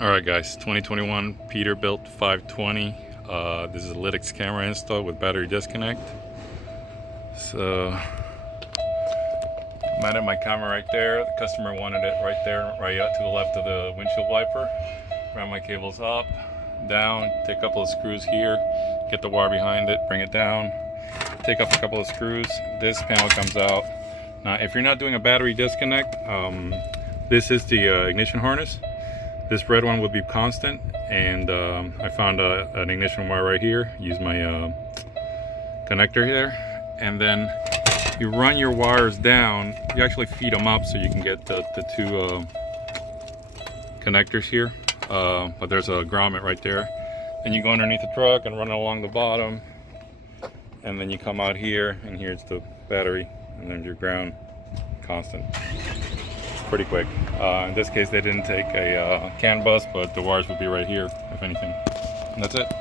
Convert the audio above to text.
Alright guys, 2021 Peterbilt 520. This is a Lytx camera install with battery disconnect. So, mounted my camera right there. The customer wanted it right there, right out to the left of the windshield wiper. Ran my cables up, down, take a couple of screws here, get the wire behind it, bring it down, take off a couple of screws. This panel comes out. Now, if you're not doing a battery disconnect, this is the ignition harness. This red one would be constant, and I found an ignition wire right here. Use my connector here, and then you run your wires down. You actually feed them up so you can get the two connectors here, but there's a grommet right there. Then you go underneath the truck and run it along the bottom, and then you come out here, and here's the battery, and then your ground constant. Pretty quick. In this case, they didn't take a CAN bus, but the wires would be right here, if anything. And that's it.